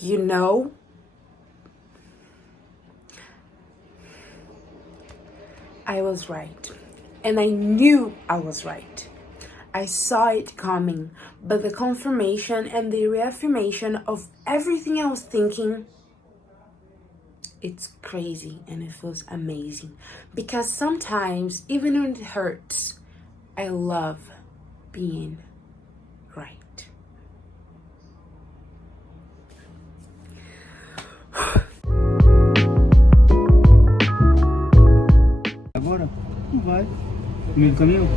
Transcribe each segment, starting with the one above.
You know, I was right. And I knew I was right. I saw it coming, but the confirmation and the reaffirmation of everything I was thinking, it's crazy and it feels amazing. Because sometimes, even when it hurts, I love being right. Agora? Não vai. No meio do caminho?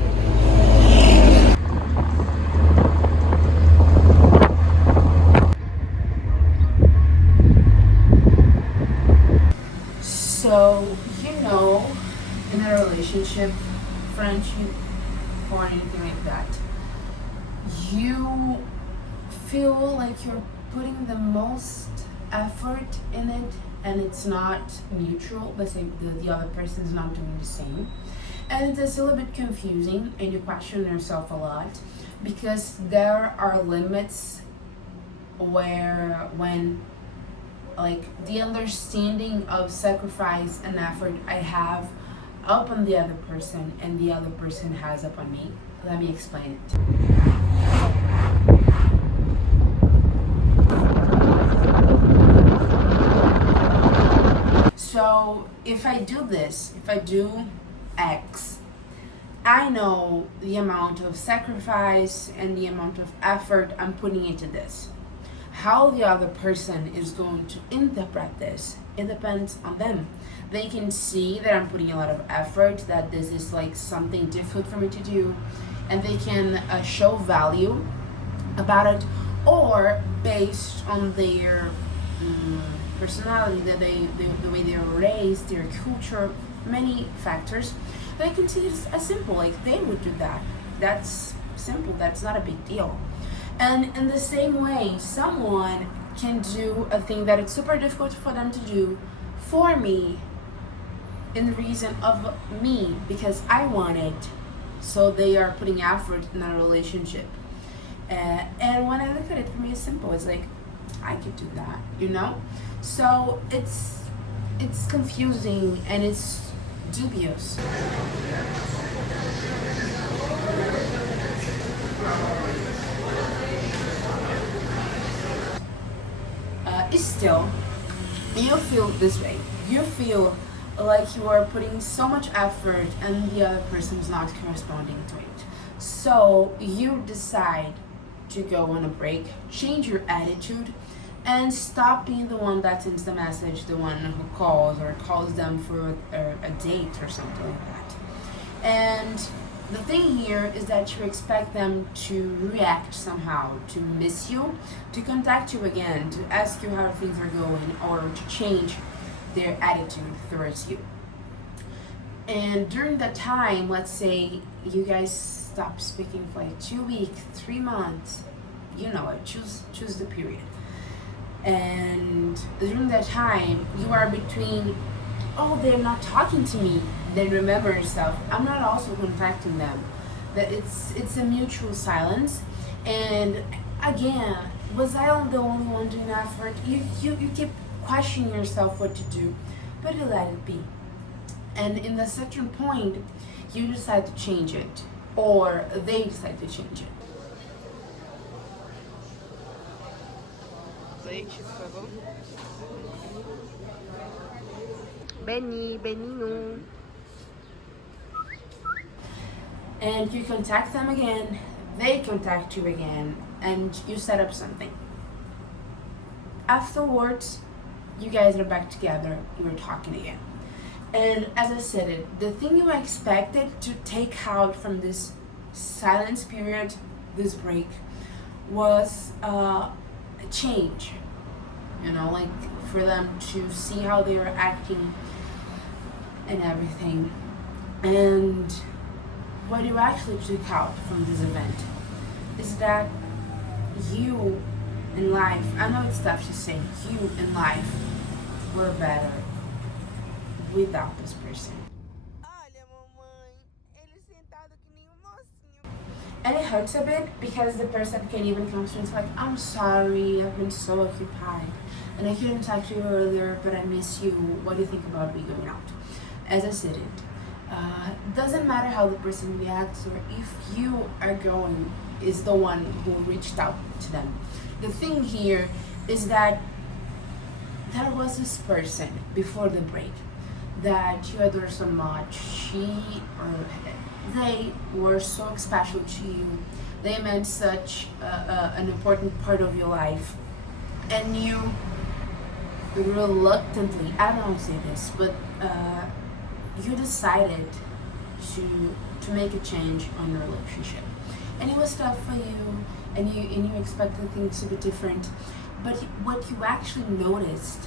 So, in a relationship, friendship, or anything like that, you feel like you're putting the most effort in it and it's not mutual. Let's say the other person is not doing the same. And it's a little bit confusing and you question yourself a lot because there are limits when like the understanding of sacrifice and effort I have upon the other person and the other person has upon me. Let me explain it. So if I do this, if I do X, I know the amount of sacrifice and the amount of effort I'm putting into this. How the other person is going to interpret this, it depends on them. They can see that I'm putting a lot of effort, that this is like something difficult for me to do, and they can show value about it, or based on their personality, the way they were raised, their culture, many factors, they can see it as simple, like they would do that. That's simple, that's not a big deal. And in the same way, someone can do a thing that it's super difficult for them to do for me in reason of me because I want it. So they are putting effort in a relationship. And when I look at it, for me, it's simple. It's like, I could do that, So it's confusing and it's dubious. Still, you feel this way. You feel like you are putting so much effort and the other person is not corresponding to it. So you decide to go on a break, change your attitude, and stop being the one that sends the message, the one who calls or calls them for a date or something like that. And the thing here is that you expect them to react somehow, to miss you, to contact you again, to ask you how things are going, or to change their attitude towards you. And during that time, let's say you guys stop speaking for like 2 weeks, 3 months, choose the period. And during that time, you are between, oh, they're not talking to me. Then remember yourself, I'm not also contacting them. That it's a mutual silence. And again, was I the only one doing effort? You keep questioning yourself what to do, but you let it be. And in a certain point, you decide to change it, or they decide to change it. Leite, por favor. Beninho. And you contact them again, they contact you again, and you set up something. Afterwards, you guys are back together, you're talking again. And as I said it, the thing you expected to take out from this silence period, this break, was a change. Like for them to see how they were acting and everything. And what you actually took out from this event is that you in life, I know it's tough to say, you in life were better without this person. Olha, mamãe, ele sentado que nem um mocinho. And it hurts a bit because the person can even come to you and say like, I'm sorry, I've been so occupied and I couldn't talk to you earlier, but I miss you. What do you think about me going out? As I said doesn't matter how the person reacts or if you are going is the one who reached out to them. The thing here is that there was this person before the break that you adore so much. They were so special to you. They meant such an important part of your life, and you reluctantly, I don't know how to say this, but you decided to make a change on your relationship, and it was tough for you, and you expected things to be different. But what you actually noticed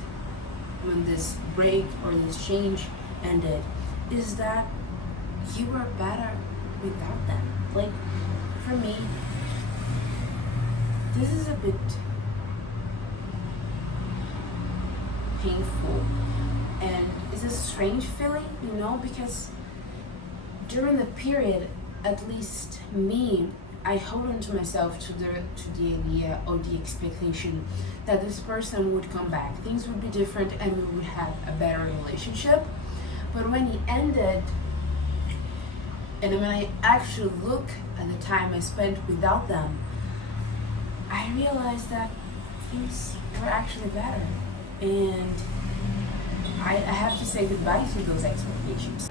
when this break or this change ended is that you were better without them. Like, for me, this is a bit painful and it's a strange feeling, you know, because during the period, at least me, I hold on to myself to the idea or the expectation that this person would come back. Things would be different and we would have a better relationship. But when he ended, and when I actually look at the time I spent without them, I realized that things were actually better. And I have to say goodbye to those expectations.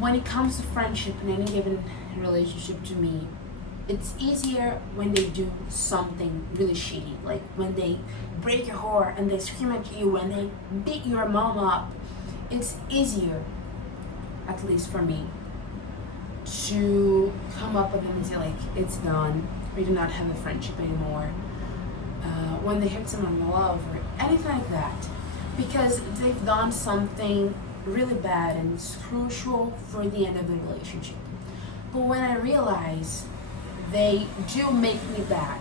When it comes to friendship in any given relationship, to me, it's easier when they do something really shitty, like when they break your heart and they scream at you, when they beat your mom up. It's easier, at least for me, to come up with them and say like, it's done, we do not have a friendship anymore. When they hurt someone in love or anything like that, because they've done something really bad and it's crucial for the end of the relationship. But when I realize they do make me bad,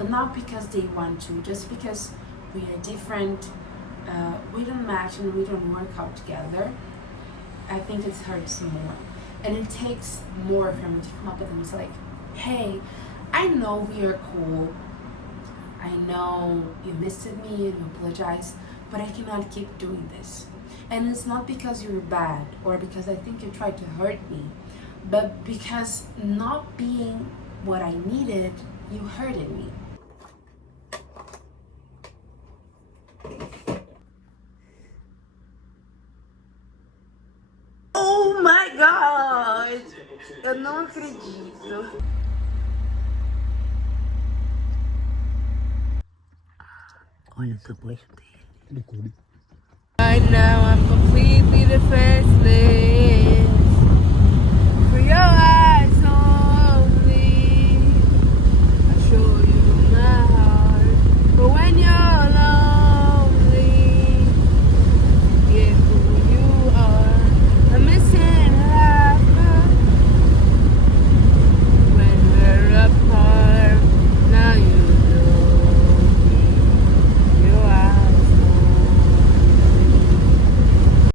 and not because they want to, just because we are different, we don't match and we don't work out together, I think it hurts more. And it takes more for me to come up with them. It's like, hey, I know we are cool, I know you missed me and you apologize, but I cannot keep doing this. And it's not because you're bad or because I think you tried to hurt me, but because not being what I needed, you hurted me. Oh my God! Eu não acredito. Olha o tamanho dele. Right now I'm completely defenseless.